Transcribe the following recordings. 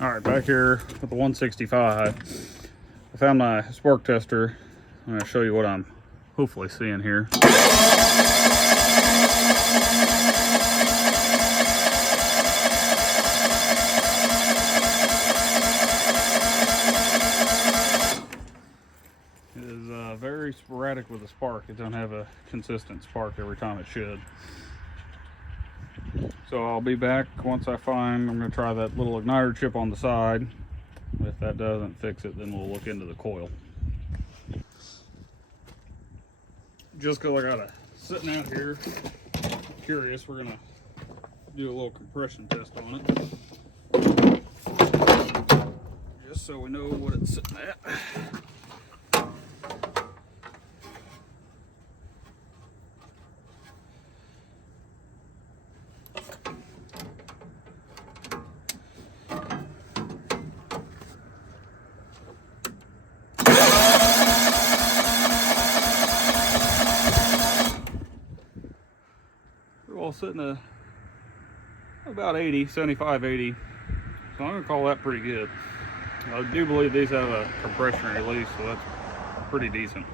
All right, back here with the 165. I found my spark tester. I'm going to show you what I'm hopefully seeing here. It is very sporadic with the spark. It doesn't have a consistent spark every time it should. So I'll be back once I find, I'm going to try that little igniter chip on the side. If that doesn't fix it, then we'll look into the coil. Just because I got it sitting out here, curious, we're going to do a little compression test on it. Just so we know what it's sitting at. Well, sitting at about 80, 75, 80. So I'm gonna call that pretty good. I do believe these have a compression release, so that's pretty decent.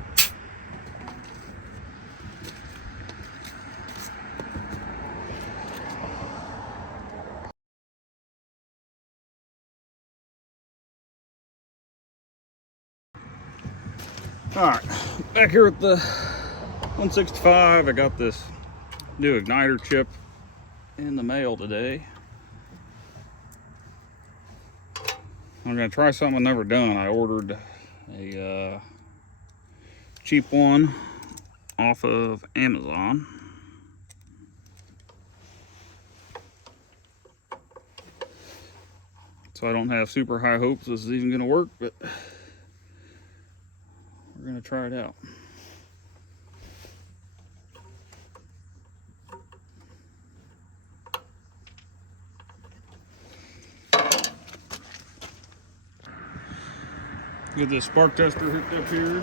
All right, back here with the 165, I got this new igniter chip in the mail today. I'm gonna try something I've never done. I ordered a cheap one off of Amazon. So I don't have super high hopes this is even gonna work, but we're gonna try it out. Get this spark tester hooked up here, so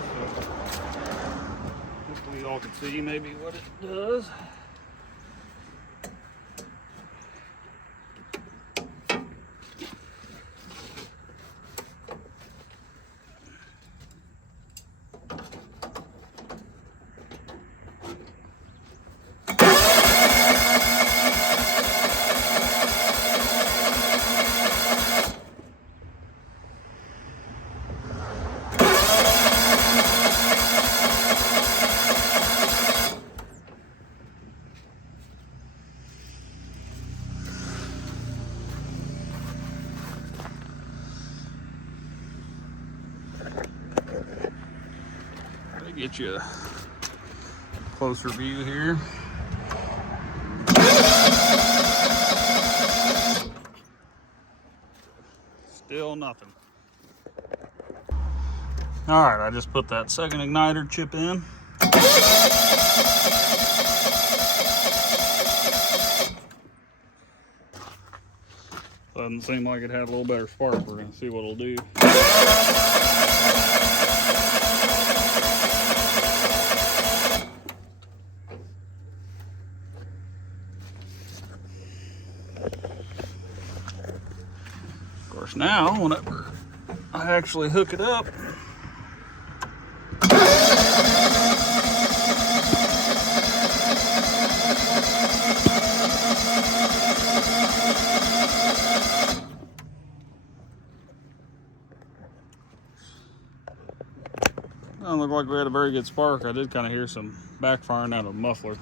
hopefully y'all can see maybe what it does. Get you a closer view here. Still nothing. All right, I just put that second igniter chip in. Doesn't seem like it had a little better spark. We're gonna see what it'll do. Of course, now whenever I actually hook it up, doesn't look like we had a very good spark. I did kind of hear some backfiring out of the muffler.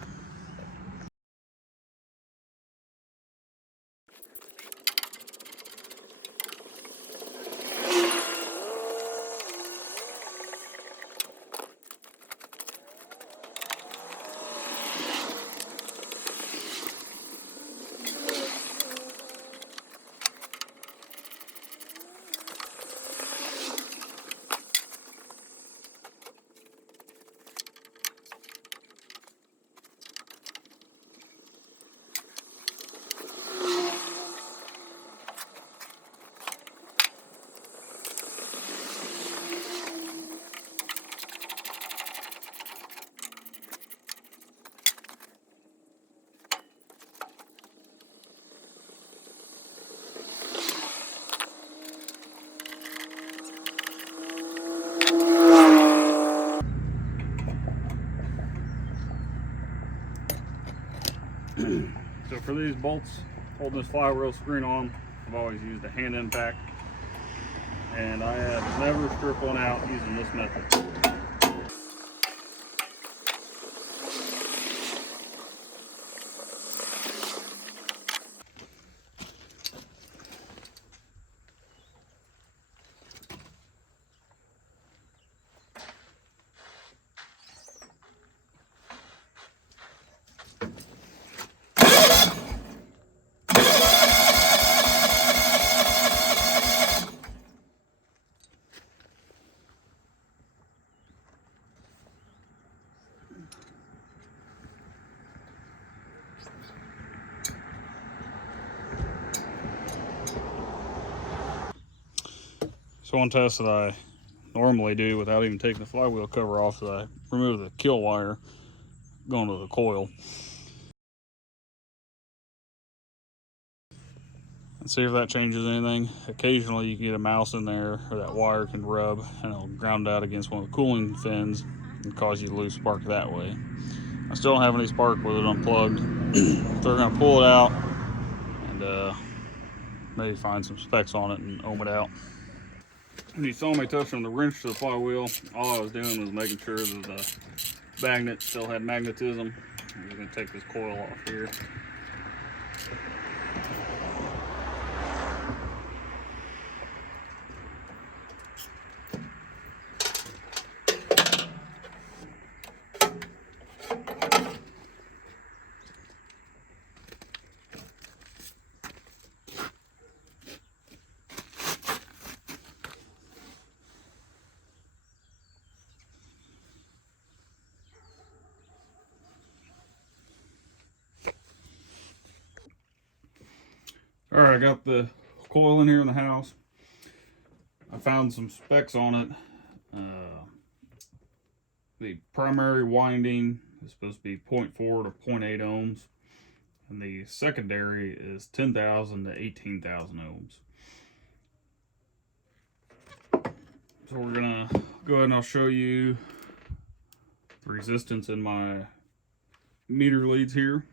these bolts holding this flywheel screen on, I've always used a hand impact, and I have never stripped one out using this method. So one test that I normally do without even taking the flywheel cover off is I remove the kill wire going to the coil. And see if that changes anything. Occasionally you can get a mouse in there, or that wire can rub and it'll ground out against one of the cooling fins and cause you to lose spark that way. I still don't have any spark with it unplugged. So we're gonna pull it out and maybe find some specs on it and ohm it out. When you saw me touching the wrench to the flywheel, all I was doing was making sure that the magnet still had magnetism. I'm just gonna take this coil off here. All right, I got the coil in here in the house. I found some specs on it. The primary winding is supposed to be 0.4 to 0.8 ohms, and the secondary is 10,000 to 18,000 ohms. So we're gonna go ahead and I'll show you the resistance in my meter leads here.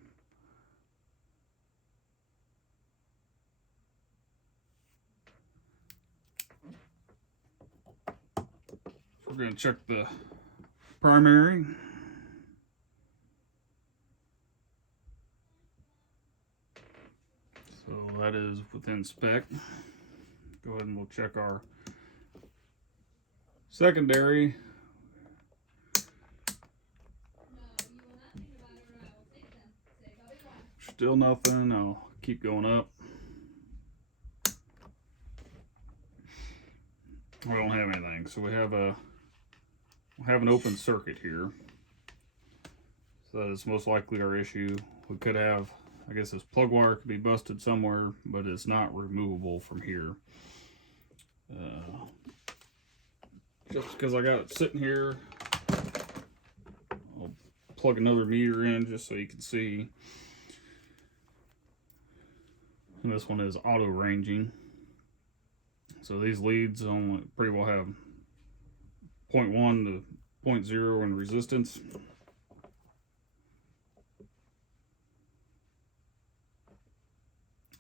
We're going to check the primary. So that is within spec. Go ahead and we'll check our secondary. Still nothing. I'll keep going up. We don't have anything, so we have an open circuit here. So that is most likely our issue. We could have, I guess this plug wire could be busted somewhere, but it's not removable from here. Just because I got it sitting here, I'll plug another meter in just so you can see. And this one is auto ranging. So these leads only pretty well have 0.1 to 0.0 in resistance.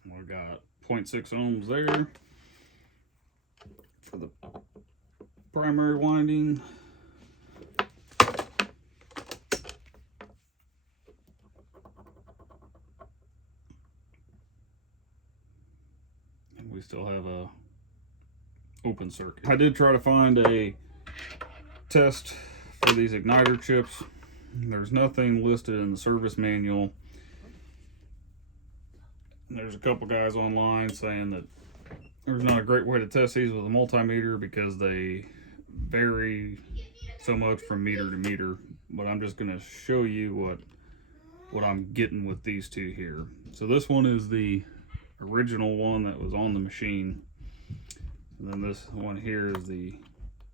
We've got 0.6 ohms there for the primary winding. And we still have a open circuit. I did try to find a test for these igniter chips. There's nothing listed in the service manual. There's a couple guys online saying that there's not a great way to test these with a multimeter because they vary so much from meter to meter. But I'm just going to show you what I'm getting with these two here. So this one is the original one that was on the machine. And then this one here is the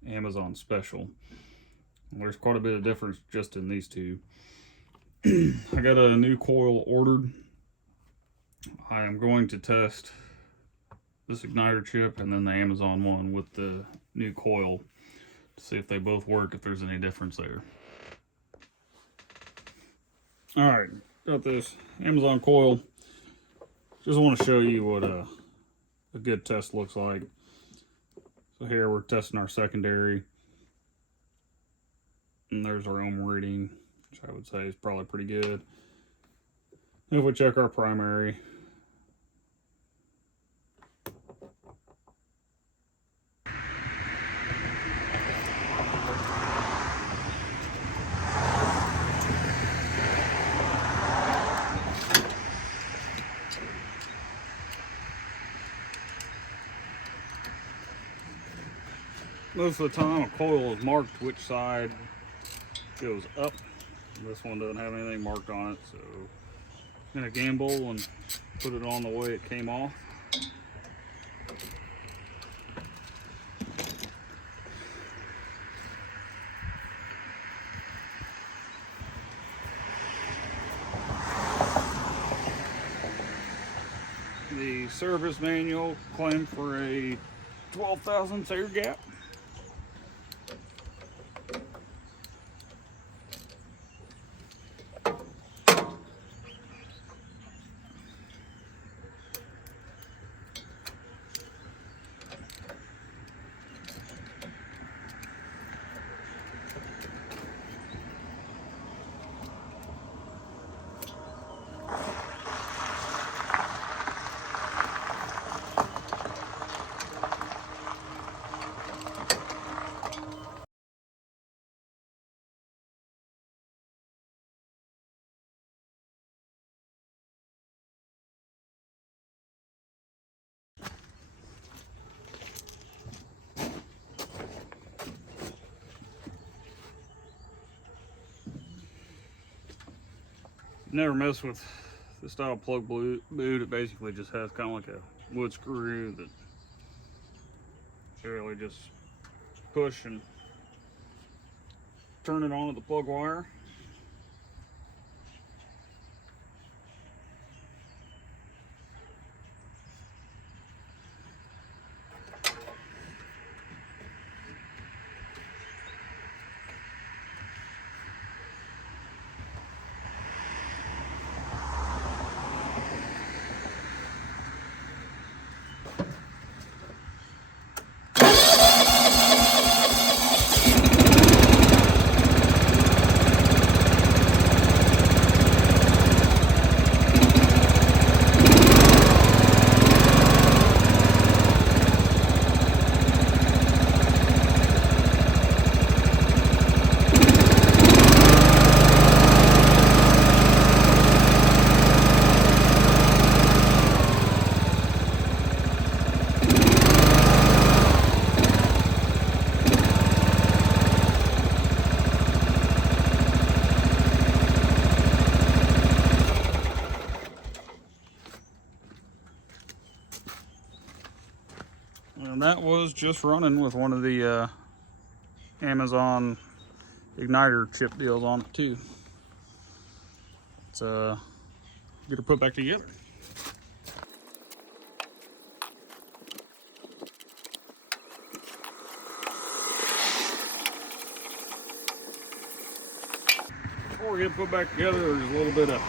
Amazon Special. There's quite a bit of difference just in these two. I got a new coil ordered. I am going to test this igniter chip and then the Amazon one with the new coil to see if they both work, if there's any difference there. All right, got this Amazon coil. Just want to show you what a good test looks like. So here we're testing our secondary, and there's our ohm reading, which I would say is probably pretty good. And if we check our primary, most of the time a coil is marked which side goes up. This one doesn't have anything marked on it, so I'm gonna gamble and put it on the way it came off. The service manual claimed for a 12 thousandths air gap. Never mess with this style plug boot. It basically just has kind of like a wood screw that you really just push and turn it on at the plug wire. And that was just running with one of the Amazon Ignitor chip deals on it too. Let's get her put back together. Before we get it put back together, there's a little bit of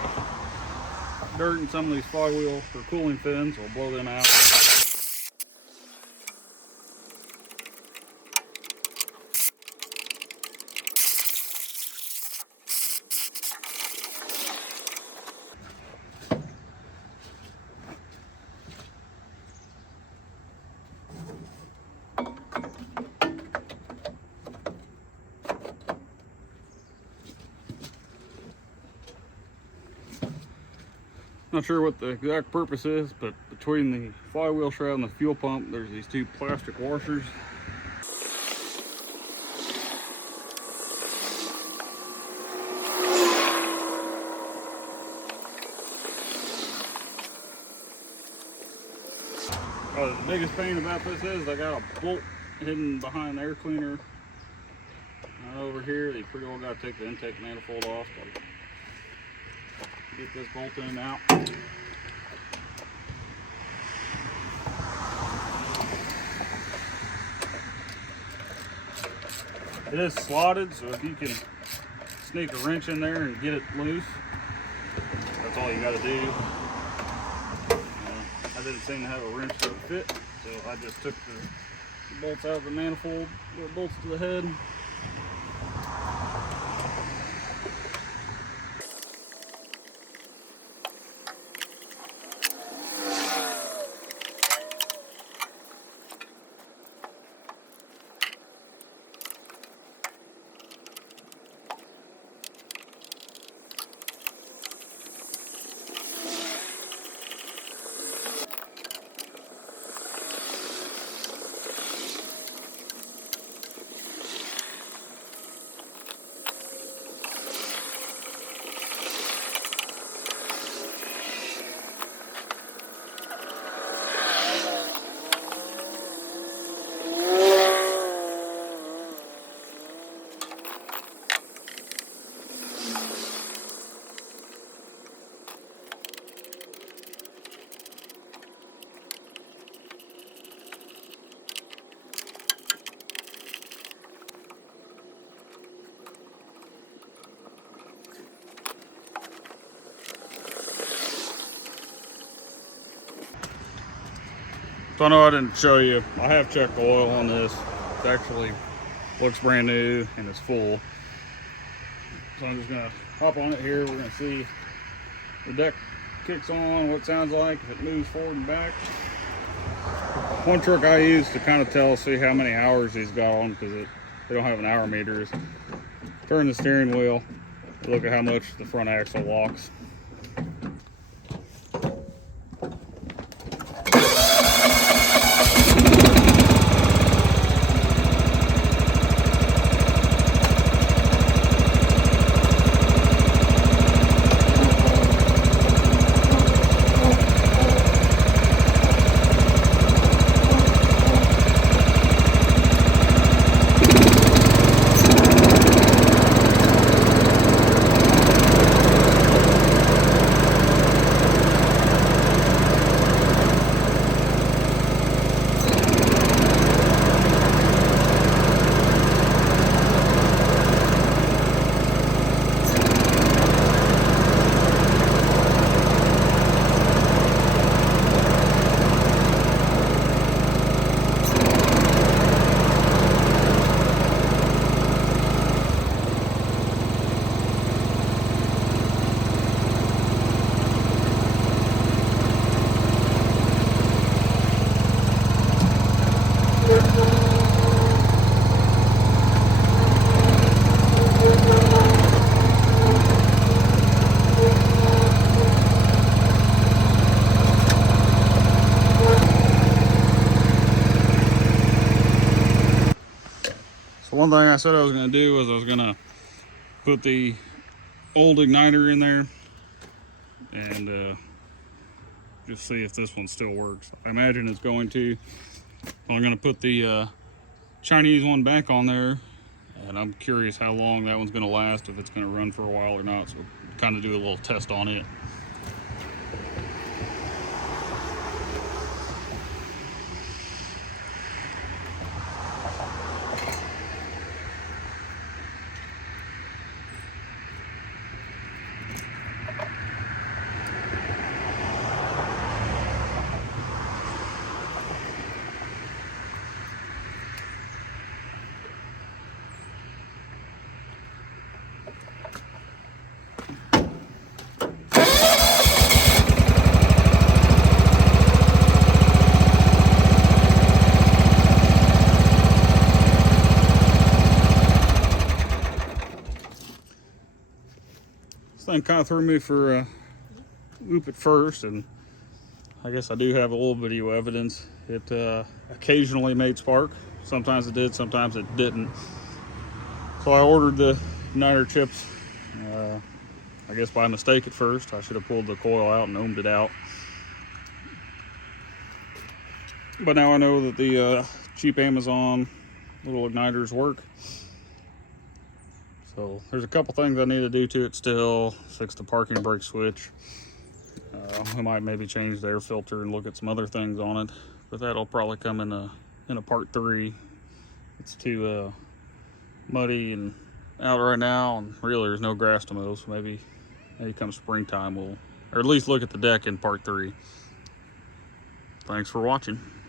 dirt in some of these flywheel or cooling fins. We'll blow them out. Not sure what the exact purpose is, but between the flywheel shroud and the fuel pump, there's these two plastic washers. The biggest pain about this is I got a bolt hidden behind the air cleaner over here. You pretty well got to take the intake manifold off to get this bolt in and out. It is slotted, so if you can sneak a wrench in there and get it loose, that's all you got to do. I didn't seem to have a wrench that would fit, so I just took the bolts out of the manifold, the bolts to the head. So I know I didn't show you, I have checked the oil on this. It actually looks brand new and it's full. So I'm just gonna hop on it here. We're gonna see if the deck kicks on, what it sounds like, if it moves forward and back. One trick I use to kind of see how many hours he's got on, because they don't have an hour meter, is turn the steering wheel, look at how much the front axle locks. One thing I said I was going to do was I was going to put the old igniter in there and just see if this one still works. I imagine it's going to. I'm going to put the Chinese one back on there, and I'm curious how long that one's going to last, if it's going to run for a while or not. So we'll kind of do a little test on it. This thing kind of threw me for a loop at first, and I guess I do have a little video evidence. It occasionally made spark. Sometimes it did, sometimes it didn't. So I ordered the igniter chips, I guess by mistake at first. I should have pulled the coil out and ohmed it out. But now I know that the cheap Amazon little igniters work. So there's a couple things I need to do to it still. Fix the parking brake switch. I might maybe change the air filter and look at some other things on it. But that'll probably come in a part 3. It's too muddy and out right now, and really there's no grass to mow. So maybe come springtime we'll, or at least look at the deck in part 3. Thanks for watching.